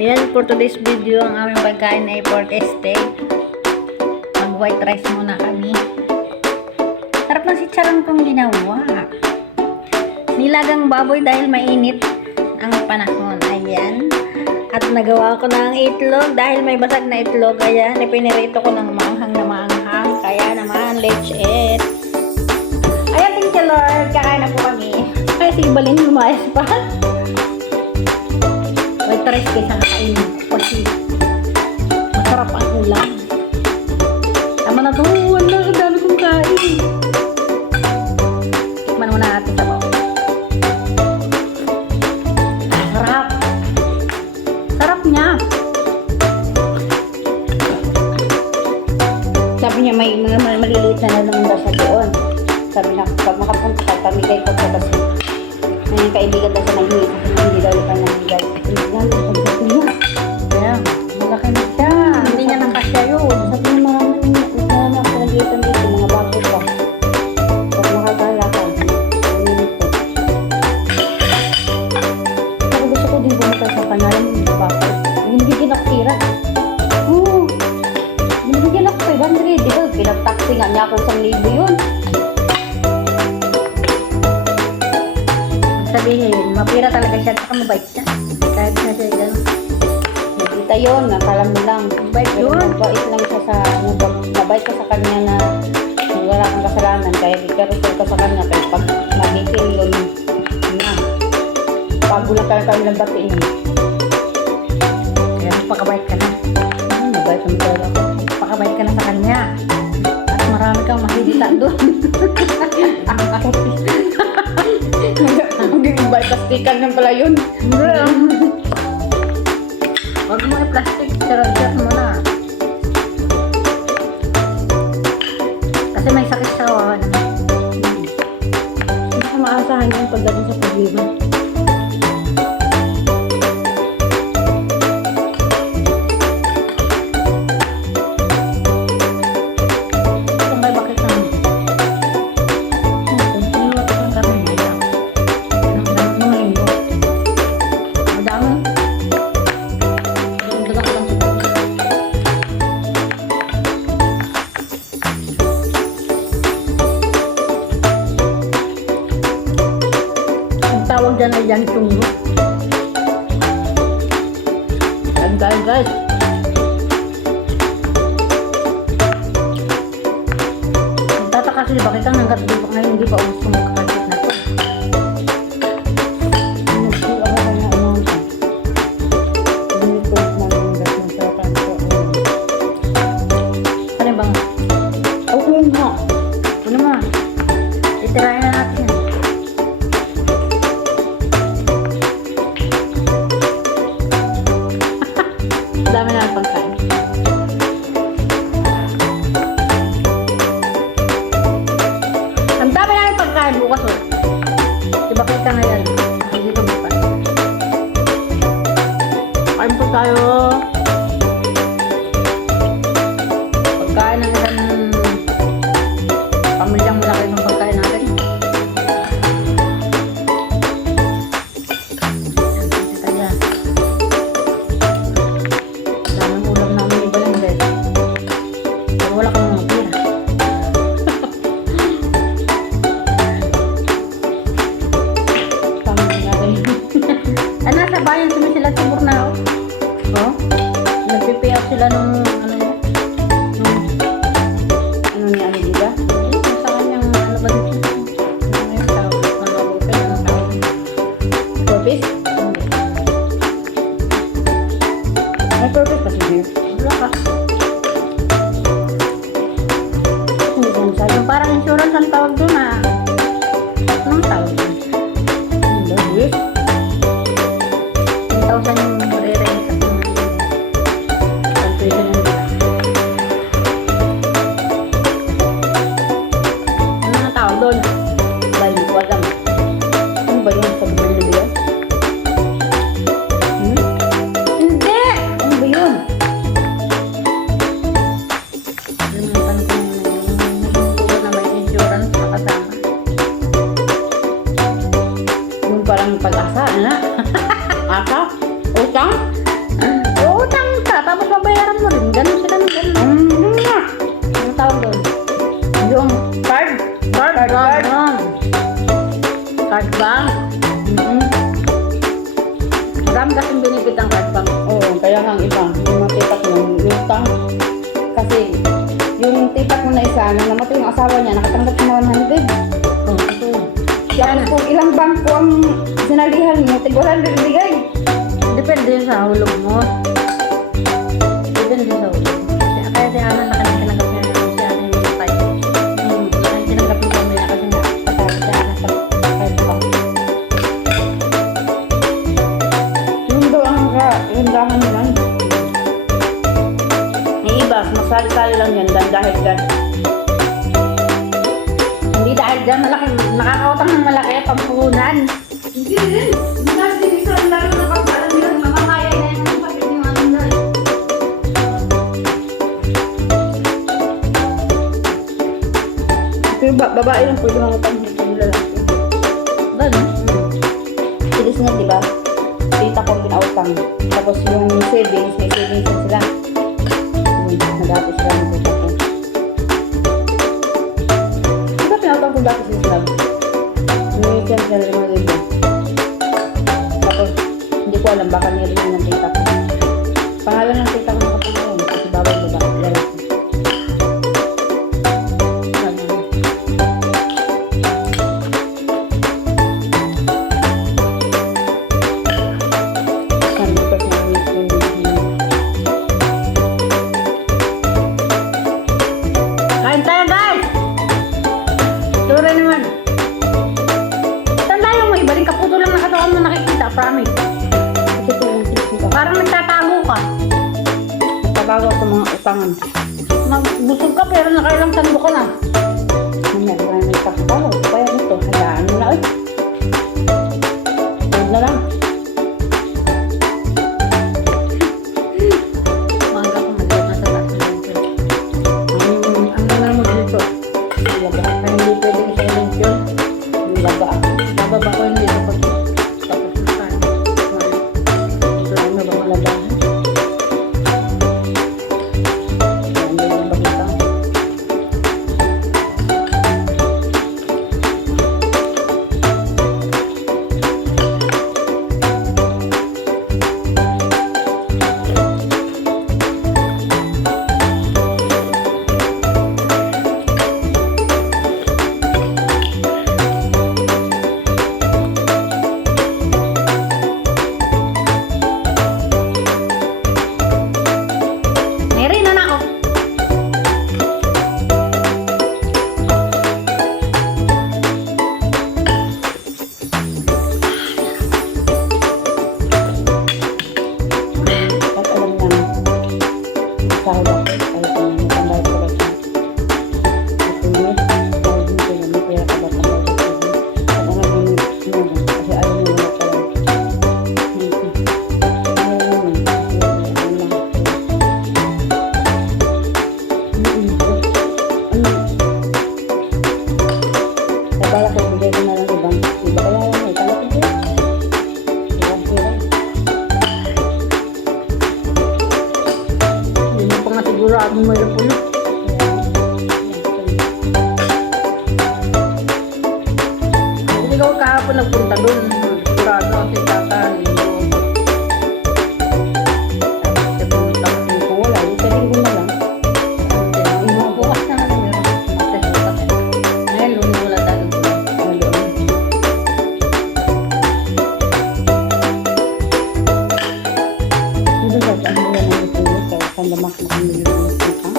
Ayan, for today's video, ang aming pagkain ay pork steak. Mag white rice muna kami. Sarap ng sitsaran kong ginawa. Nilagang baboy dahil mainit ang panahon. Ayan. At nagawa ko ng itlog dahil may basag na itlog. Ayan, ipinirito ko ng maanghang na maanghang. Kaya naman, let's eat. Ayan, thank you Lord. Kakain na po kami. Kaya si Balin lumayas pa. White rice kaysa nakainin kasi masarap ang ulam. Tama na to. Wala, ang dami kong kain. Tikman muna natin sa bawang. Sarap. Sarap niya. Sabi niya may mga maliliit na nalumunda sa doon. Sabi na pag makapunta ka, pamigay ko sa kasi may kaibigan daw sa naghihingi kasi hindi daw pa namigay. Kaya, malaki na siya. Hindi niya nakasya yun. Sabi niya marami na panagitan dito, mga bago pa. Pag makagala ka, pero gusto ko din bumunta sa kanalan ng bakit. Binibigyan ako tira. Binibigyan ako 500. Di ba, pinag-taxi nga niya ako 1,000 yun. Sabihin, mapira talaga siya, saka mabait siya. Kahit na siya gano'n. Nakita yun, nakala mo lang. Mabait yun. Mabait lang siya sa, mabait ka sa kanya na wala kang kasalanan. Kaya di ka rin ka sa kanya. Kaya pag magitin yun, na. Bago lang ka kami nagbatiin. Kaya magpakabait ka na. Mabait ang talaga ako. Pakabait ka na sa kanya. At marami kang mahidita doon. Mag-ibay plastikan lang pala yun. Huwag mo i-plastic, charot mo na. Kasi may sakit sa wawa naman. Hindi ka maasahan yung pagdating sa problema. Kung may bakit naman. Iniwat ko yung karne mo. Ang dami mo. Madami. Ang tawag dyan ay yan chunglo. Yan guys. Nagtataka sila bakit ang hanggat di pa ngayon hindi pa umus kumakalit na to. Ano bang? Oo nga. Ano mo? Itirahin na natin yan. Dami na ang pagkain. Ang dami na ang pagkain bukas o. Diba kita ngayon? Hindi ko bukas. Kain po tayo. Pagkain ng isang pamilyang malaki ng pagkain natin. Ayan. Daming ulam namin iba lang guys. Pero wala kang mga pira. Pamilya natin. Nasa bayan sila sa Burnao. Oh? Nagpipi out sila nung ano niya? Ano niya, ano diba? Sa kanyang ano ba dito? Ano yung tawag? Ano yung tawag? Purpose? May purpose kasi niya. Wala ka. Hindi ko masabi. Yung parang insurance ang tawag doon ah. Anong tawag doon? Hindi. 10,000 yung re-raise sa pag-tuition ng nila. Ano nga tawag doon? Bali ko alam. Ano ba yun? Sa buwan na bilang? Hindi! Ano ba yun? Limutan ko yung na may insurance na kasama. Yung parang pag-asa, ano? Asa? Utang? Marami kasing benefit ang card bank. Oo, kaya nga ang iba, yung mga tipak mo, lutang. Kasi, yung tipak mo na isa, nang namatay yung asawa niya, nakatanggap ng 100. Oh, ito. Kaya kung ilang bangko ang sinalihan mo, tig-100 bigay. Depende yun sa hulog mo. Depende sa hulog. Kaya si Ana tinanggap niya na si Ana yung patay. Ang tinanggap niya kami na kasi nga patay si Ana sa card bank. Yung daw ang kagandahan nila. Yung iba, masali-sali lang yan dahil dyan. Hindi dahil dyan malaki, nakakautang ng malaki pampuhunan. Hindi rin. Hindi isa ang lalo na pagkalan nila. Makakaya na yun ang pagkat yung amin doon. Pero babae lang pwede mangutang dito yung lalaki. Ganun. Silis nga, di ba? Tita ko pinautang. Tapos yung savings, may savings na sila. Nagati sila ng tita ko. Di ba pinautang ko dati sila? May chance na rin mga libo. Tapos, hindi ko alam baka nilihin ng tita ko. Pangalan ng tita ko nakapangalan. Kasi bawal ba? Lalaki. Kain tayo guys! Sure naman. Tanda yung may iba rin kaputo lang nakatawan mo nakikita, promise. Parang nagtatago ka. Nagtabago sa mga utangan. Busog ka pero nakailang tando ka na. Mamaya, maraming nagtatabago. Kaya ito, hayaan mo na ulit. Huwag na lang. Mahal ako mag-iwan na sa taas ng lento. Ang nangal mo dito. Laga. Ay, hindi pwedeng sa lento. Yung laga. Bababa ko hindi ito pag tapos na tayo. Ito na ano ba mga laga? Ayan, yung bagita. Meron na ako. At alam namin, sahod ako. Kaya kung matambay ko ba siya. Matulog. Sahod mo sila. May pera ka ba tambay ko sila. At ang namin, kasi ayaw mo wala pala. Ayaw naman. Ayaw lang. Ay, bala ko, bigay ko na lang ibang. Iba kaya lang eh. Kala ko din. Ibang pera. Hindi mo pa nga sigurado mayroon po yun. Hindi ko kahapon nagpunta doon. Sigurado ako si Tata. Tapos pumunta ko dito. Kung wala, isa linggo na lang. Bukas na lang meron. Martes bukas. Ngayon, lunes wala tayo. Ang doon. Hindi ba ang nila ng tulog kaya sandamak na kami niluluto ha?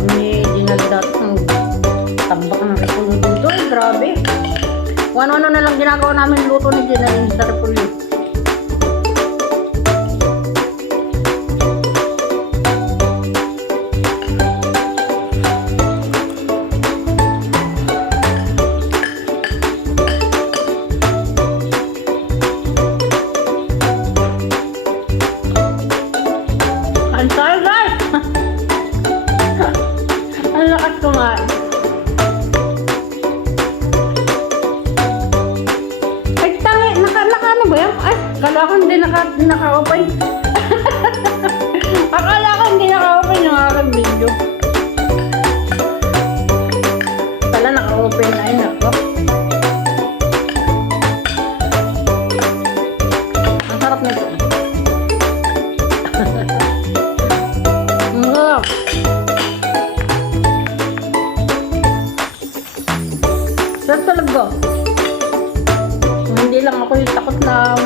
Kami dinaldat ng tambak ng repolyo dito. Grabe. Kung ano-ano na lang ginagawa namin luto ni Ginaline sa repolyo. Ang tayo guys! Ang lakas kumain. Ay, tangi! Naka ano ba yan? Ay, akala ko hindi naka-open. Akala ko hindi naka-open yung aking video. Pala naka-open na yun ako.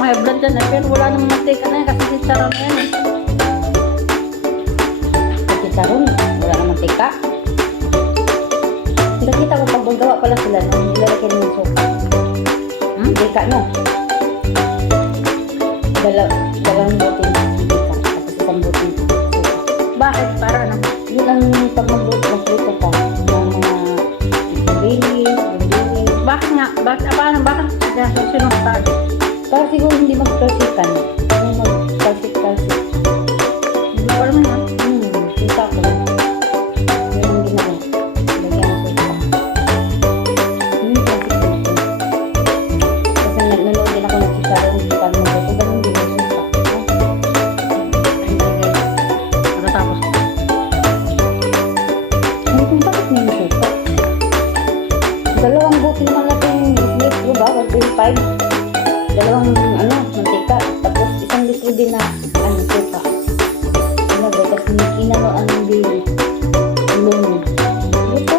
may blood dyan eh. Pero wala namang mantika na yan kasi chicharon na yan eh. Kasi charon, wala naman tika. Nakita ko pag gawa pala sila, no? Nilalagyan mo yung suka. Tika, no? Dalawang butin tika, tapos isang butin suka. Bakit? Para ano? Yun ang pag magluto ka ng mga bili. Bakit nga? Bakit? Paano? Bakit sinuktan? Para siguro hindi magkalsikan. Yung magkalsik-kalsik. Hindi ko alam yan. Kita ko. Yun ang ginawa. Lagyan ng suka. Kalsik-kalsik. Kasi nanonood din ako ng chicharon. Paano magluto? Ganun din yung suka. Pagkatapos. Ano kung bakit may suka? Dalawang buti naman natin islit, diba? 1.5. Dalawang mantika. Tapos isang litro din na suka. Tapos inano ang bili. Ulong. Ito?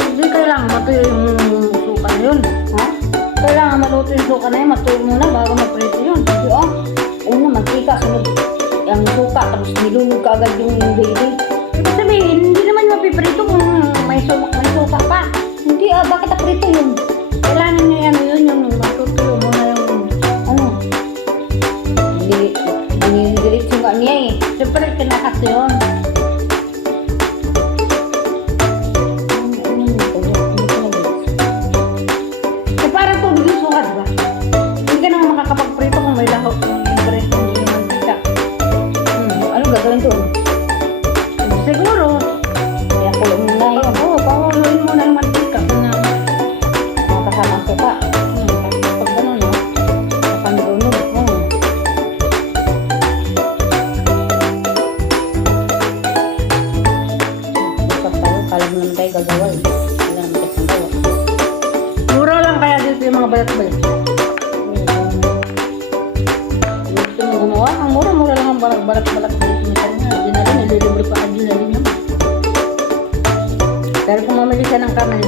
Hindi kailangan matuyo yung suka na yun. Ha? Kailangan maluto yung suka na yun. Matuyo muna bago maprito yun. Hindi una mantika. Sunod ang suka. Tapos nilunod ka agad yung bili. Ibig sabihin, hindi naman mapiprito kung may suka pa. Hindi bakit aprito yun? Kailangan nyo yan yun yung matutuyo muna yung Dinidiretso nga niya eh. siyempre kinakat yun. Eh parang tubig yung suka, diba? Hindi ka naman makakapagprito kung may lahok yung prito yung mantika. Ano gagawin doon? Siguro, Kaya kulong muna yun. oo, pakuloyin mo na yung mantika. Makasama ang suka. Pag gano'n, no? Panlunod. Usap tayo. Kala mo naman tayo gagawa eh. Wala naman tayo pang gawa. Mura lang kaya dito yung mga balat-balat. Gusto mo gumawa? Ang mura-mura lang ang balat-balat dito. Dinali, nililibre pa ang dinali naman. Pero kung mamili ka ng karne,